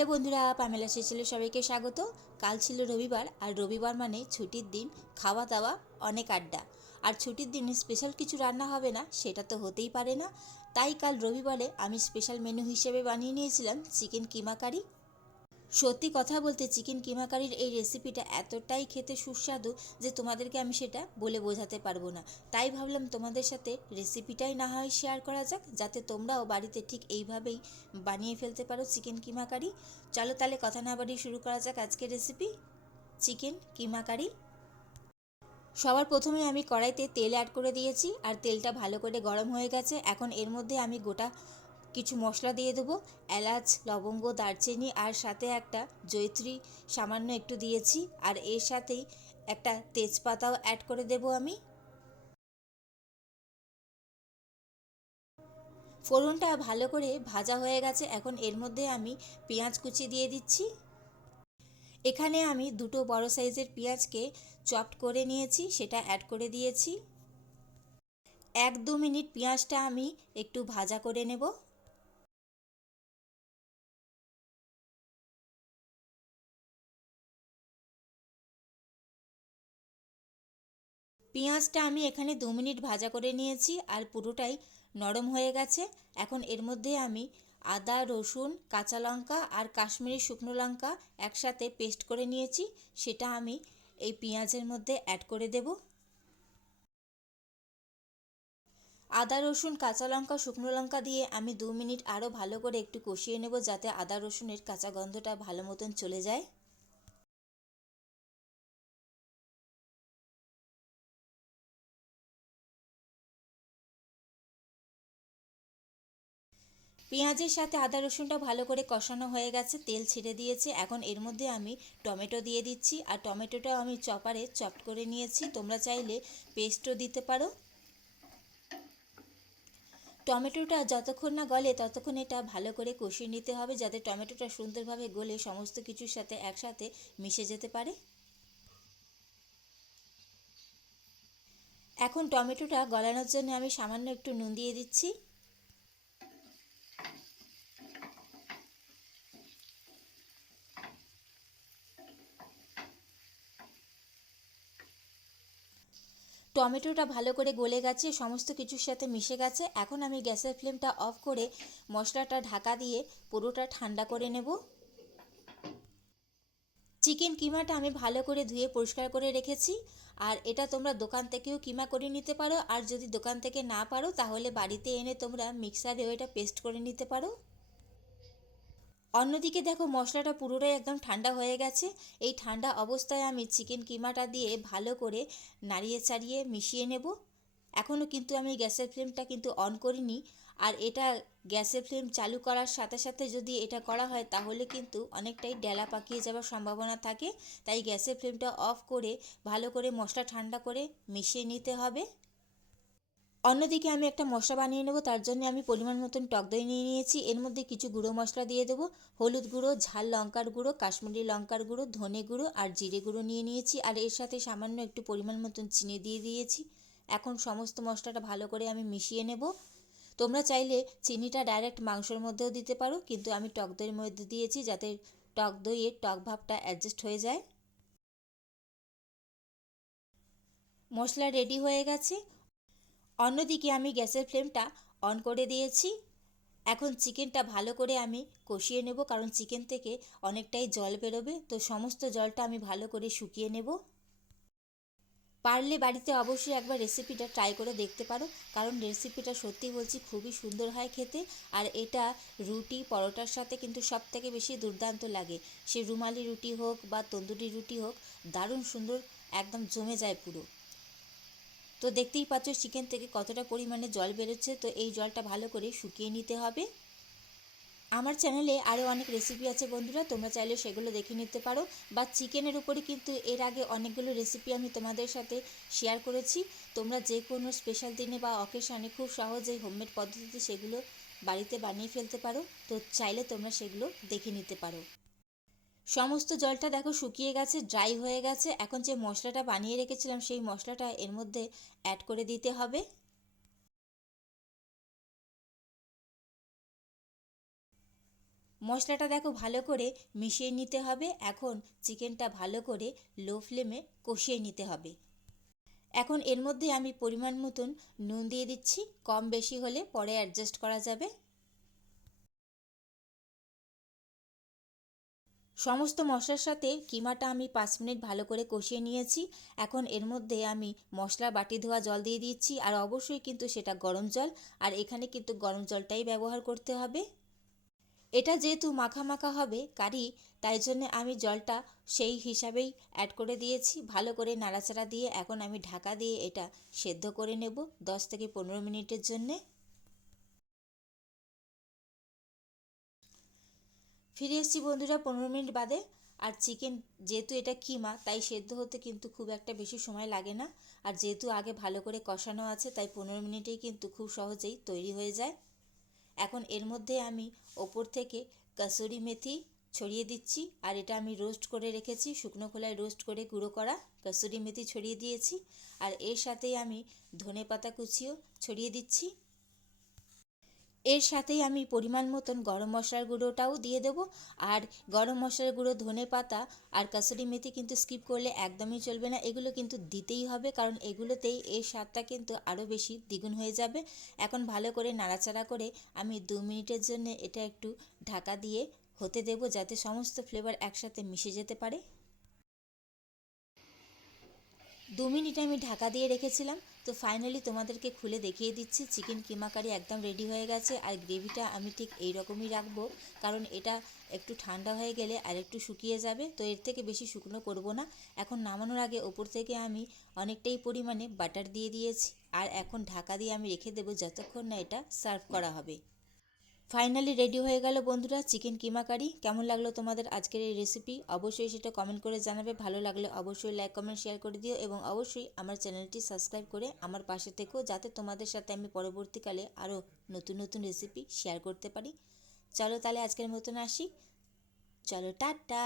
Hello বন্ধুরা, Pamela সেচেলে সবাইকে স্বাগত। কাল ছিল রবিবার, আর রবিবার মানে ছুটির দিন খাওয়া দাওয়া অনেক আড্ডা। আর ছুটির দিনে স্পেশাল কিছু রান্না হবে না, সেটা তো হতেই পারে না। তাই কাল রবিবারে আমি স্পেশাল মেনু হিসেবে বানিয়ে নিয়েছিলাম, চিকেন কিমা কারি সত্যি কথা বলতে চিকেন কিমা কারির এই রেসিপিটা এতটাই খেতে সুস্বাদু যে তোমাদেরকে আমি সেটা বলে বোঝাতে পারব না। তাই ভাবলাম তোমাদের সাথে রেসিপিটাই না হয় শেয়ার করা যাক, যাতে তোমরাও বাড়িতে ঠিক এইভাবেই বানিয়ে ফেলতে পারো চিকেন কিমা কারি। চলো তাহলে কথা না বাড়িয়ে শুরু করা যাক আজকের রেসিপি চিকেন কিমা কারি। সবার প্রথমে আমি কড়াইতে তেল অ্যাড করে দিয়েছি, আর তেলটা ভালো করে গরম হয়ে গেছে। এখন এর মধ্যে আমি গোটা কিছু মশলা দিয়ে দেবো, এলাচ, লবঙ্গ, দারচিনি আর সাথে একটা জৈত্রী সামান্য একটু দিয়েছি আর এর সাথেই একটা তেজপাতাও অ্যাড করে দেবো আমি। ফোড়নটা ভালো করে ভাজা হয়ে গেছে, এখন এর মধ্যে আমি পেঁয়াজ কুচি দিয়ে দিচ্ছি। এখানে আমি দুটো বড় সাইজের পেঁয়াজকে চপড করে নিয়েছি, সেটা অ্যাড করে দিয়েছি। এক দু মিনিট পেঁয়াজটা আমি একটু ভাজা করে নেব। পেঁয়াজটা আমি এখানে দু মিনিট ভাজা করে নিয়েছি আর পুরোটাই নরম হয়ে গেছে। এখন এর মধ্যে আমি আদা, রসুন, কাঁচা লঙ্কা আর কাশ্মীরি শুকনো লঙ্কা একসাথে পেস্ট করে নিয়েছি। সেটা আমি এই পেঁয়াজের মধ্যে অ্যাড করে দেব। আদা, রসুন, কাঁচা লঙ্কা, শুকনো লঙ্কা দিয়ে আমি দু মিনিট আরও ভালো করে একটু কষিয়ে নেব যাতে আদা, রসুনের কাঁচা গন্ধটা ভালো মতন চলে যায়। পেঁয়াজের সাথে আদা রসুনটা ভালো করে কষানো হয়ে গেছে, তেল ছেড়ে দিয়েছে। এখন এর মধ্যে আমি টমেটো দিয়ে দিচ্ছি। আর টমেটোটাও আমি চপারে চপ করে নিয়েছি। তোমরা চাইলে পেস্টও দিতে পারো। টমেটোটা যতক্ষণ না গলে ততক্ষণ এটা ভালো করে কষিয়ে নিতে হবে, যাতে টমেটোটা সুন্দরভাবে গলে সমস্ত কিছুর সাথে একসাথে মিশে যেতে পারে। এখন টমেটোটা গলানোর জন্য আমি সামান্য একটু নুন দিয়ে দিচ্ছি। টমেটোটা ভালো করে গলে গেছে, সমস্ত কিছুর সাথে মিশে গেছে। এখন আমি গ্যাসের ফ্লেমটা অফ করে মশলাটা ঢাকা দিয়ে পুরোটা ঠান্ডা করে নেব। চিকেন কিমাটা আমি ভালো করে ধুয়ে পরিষ্কার করে রেখেছি। আর এটা তোমরা দোকান থেকেও কিমা করে নিতে পারো। আর যদি দোকান থেকে না পারো, তাহলে বাড়িতে এনে তোমরা মিক্সারেও এটা পেস্ট করে নিতে পারো। অন্যদিকে দেখো, মশলাটা পুরোটাই একদম ঠান্ডা হয়ে গেছে। এই ঠান্ডা অবস্থায় আমি চিকেন কিমাটা দিয়ে ভালো করে নাড়িয়ে চাড়িয়ে মিশিয়ে নেব। এখনও কিন্তু আমি গ্যাসের ফ্লেমটা কিন্তু অন করিনি। আর এটা গ্যাসের ফ্লেম চালু করার সাথে সাথে যদি এটা করা হয়, তাহলে কিন্তু অনেকটাই ডেলা পাকিয়ে যাওয়ার সম্ভাবনা থাকে। তাই গ্যাসের ফ্লেমটা অফ করে ভালো করে মশলা ঠান্ডা করে মিশিয়ে নিতে হবে। অন্যদিকে আমি একটা মশলা বানিয়ে নেব, তার জন্য আমি পরিমাণ মতন টক দই নিয়ে নিয়েছি। এর মধ্যে কিছু গুঁড়ো মশলা দিয়ে দেবো, হলুদ গুঁড়ো, ঝাল লঙ্কার গুঁড়ো, কাশ্মীরি লঙ্কার গুঁড়ো, ধনে গুঁড়ো আর জিরে গুঁড়ো নিয়ে নিয়েছি। আর এর সাথে সামান্য একটু পরিমাণ মতন চিনি দিয়ে দিয়েছি। এখন সমস্ত মশলাটা ভালো করে আমি মিশিয়ে নেব। তোমরা চাইলে চিনিটা ডাইরেক্ট মাংসের মধ্যেও দিতে পারো, কিন্তু আমি টক দইয়ের মধ্যে দিয়েছি যাতে টক দইয়ের টক ভাবটা অ্যাডজাস্ট হয়ে যায়। মশলা রেডি হয়ে গেছে। অন্যদিকে আমি গ্যাসের ফ্লেমটা অন করে দিয়েছি। এখন চিকেনটা ভালো করে আমি কষিয়ে নেব, কারণ চিকেন থেকে অনেকটাই জল বেরোবে, তো সমস্ত জলটা আমি ভালো করে শুকিয়ে নেব। পারলে বাড়িতে অবশ্যই একবার রেসিপিটা ট্রাই করে দেখতে পারো, কারণ রেসিপিটা সত্যি বলছি খুবই সুন্দর হয় খেতে, আর এটা রুটি, পরোটার সাথে কিন্তু সব থেকে বেশি দুর্দান্ত লাগে। সে রুমালি রুটি হোক বা তন্দুরি রুটি হোক, দারুণ সুন্দর, একদম জমে যায় পুরো। তো দেখতেই পাচ্ছ চিকেন থেকে কতটা পরিমাণে জল বেরোচ্ছে। তো এই জলটা ভালো করে শুকিয়ে নিতে হবে। আমার চ্যানেলে আরও অনেক রেসিপি আছে বন্ধুরা, তোমরা চাইলে সেগুলো দেখে নিতে পারো। বা চিকেনের উপরে কিন্তু এর আগে অনেকগুলো রেসিপি আমি তোমাদের সাথে শেয়ার করেছি। তোমরা যে কোনো স্পেশাল দিনে বা অকেশানে খুব সহজেই হোমমেড পদ্ধতিতে সেগুলো বাড়িতে বানিয়ে ফেলতে পারো। তো চাইলে তোমরা সেগুলো দেখে নিতে পারো। সমস্ত জলটা দেখো শুকিয়ে গেছে ড্রাই হয়ে গেছে। এখন যে মশলাটা বানিয়ে রেখেছিলাম, সেই মশলাটা এর মধ্যে অ্যাড করে দিতে হবে। মশলাটা দেখো ভালো করে মিশিয়ে নিতে হবে। এখন চিকেনটা ভালো করে লো ফ্লেমে কষিয়ে নিতে হবে। এখন এর মধ্যে আমি পরিমাণ মতন নুন দিয়ে দিচ্ছি। কম বেশি হলে পরে অ্যাডজাস্ট করা যাবে। সমস্ত মশলার সাথে কিমাটা আমি পাঁচ মিনিট ভালো করে কষিয়ে নিয়েছি। এখন এর মধ্যে আমি মশলা বাটি ধোয়া জল দিয়ে দিচ্ছি আর অবশ্যই কিন্তু সেটা গরম জল আর এখানে কিন্তু গরম জলটাই ব্যবহার করতে হবে। এটা যেহেতু মাখা মাখা হবে কারি, তাই জন্য আমি জলটা সেই হিসাবেই অ্যাড করে দিয়েছি। ভালো করে নাড়াচাড়া দিয়ে এখন আমি ঢাকা দিয়ে এটা সেদ্ধ করে নেব দশ থেকে পনেরো মিনিটের জন্যে। ফিরে এসেছি বন্ধুরা পনেরো মিনিট বাদে। আর চিকেন যেহেতু এটা কিমা, তাই সেদ্ধ হতে কিন্তু খুব একটা বেশি সময় লাগে না। আর যেহেতু আগে ভালো করে কষানো আছে, তাই পনেরো মিনিটেই কিন্তু খুব সহজেই তৈরি হয়ে যায়। এখন এর মধ্যে আমি ওপর থেকে কাসুরি মেথি ছড়িয়ে দিচ্ছি। আর এটা আমি রোস্ট করে রেখেছি, শুকনো খোলায় রোস্ট করে গুঁড়ো করা কাসুরি মেথি ছড়িয়ে দিয়েছি। আর এর সাথেই আমি ধনে পাতা কুচিও ছড়িয়ে দিচ্ছি। এর সাথেই আমি পরিমাণ মতন গরম মশলার গুঁড়োটাও দিয়ে দেবো। আর গরম মশলার গুঁড়ো, ধনে পাতা আর কাসুরি মেথি কিন্তু স্কিপ করলে একদমই চলবে না। এগুলো কিন্তু দিতেই হবে, কারণ এগুলোতেই এর স্বাদটা কিন্তু আরও বেশি দ্বিগুণ হয়ে যাবে। এখন ভালো করে নাড়াচাড়া করে আমি দু মিনিটের জন্য এটা একটু ঢাকা দিয়ে হতে দেবো, যাতে সমস্ত ফ্লেভার একসাথে মিশে যেতে পারে। দু মিনিট আমি ঢাকা দিয়ে রেখেছিলাম। তো ফাইনালি তোমাদেরকে খুলে দেখিয়ে দিচ্ছি। চিকেন কিমা কারি একদম রেডি হয়ে গেছে। আর গ্রেভিটা আমি ঠিক এই রকমই রাখব। কারণ এটা একটু ঠান্ডা হয়ে গেলে আর একটু শুকিয়ে যাবে। তো এর থেকে বেশি শুকনো করব না। এখন নামানোর আগে ওপর থেকে আমি অনেকটাই পরিমাণে বাটার দিয়ে দিয়েছি। আর এখন ঢাকা দিয়ে আমি রেখে দেবো যতক্ষণ না এটা সার্ভ করা হবে। ফাইনালি রেডি হয়ে গেল বন্ধুরা, চিকেন কিমা কারি। কেমন লাগল তোমাদের আজকের এই রেসিপি অবশ্যই সেটা কমেন্ট করে জানাবে। ভালো লাগলে অবশ্যই লাইক কমেন্ট শেয়ার করে দিও এবং অবশ্যই আমার চ্যানেলটি সাবস্ক্রাইব করে আমার পাশে থেকেও যাতে তোমাদের সাথে আমি পরবর্তীকালে আরও নতুন নতুন রেসিপি শেয়ার করতে পারি। চলো তাহলে আজকের মতন আসি। চলো, টাটা!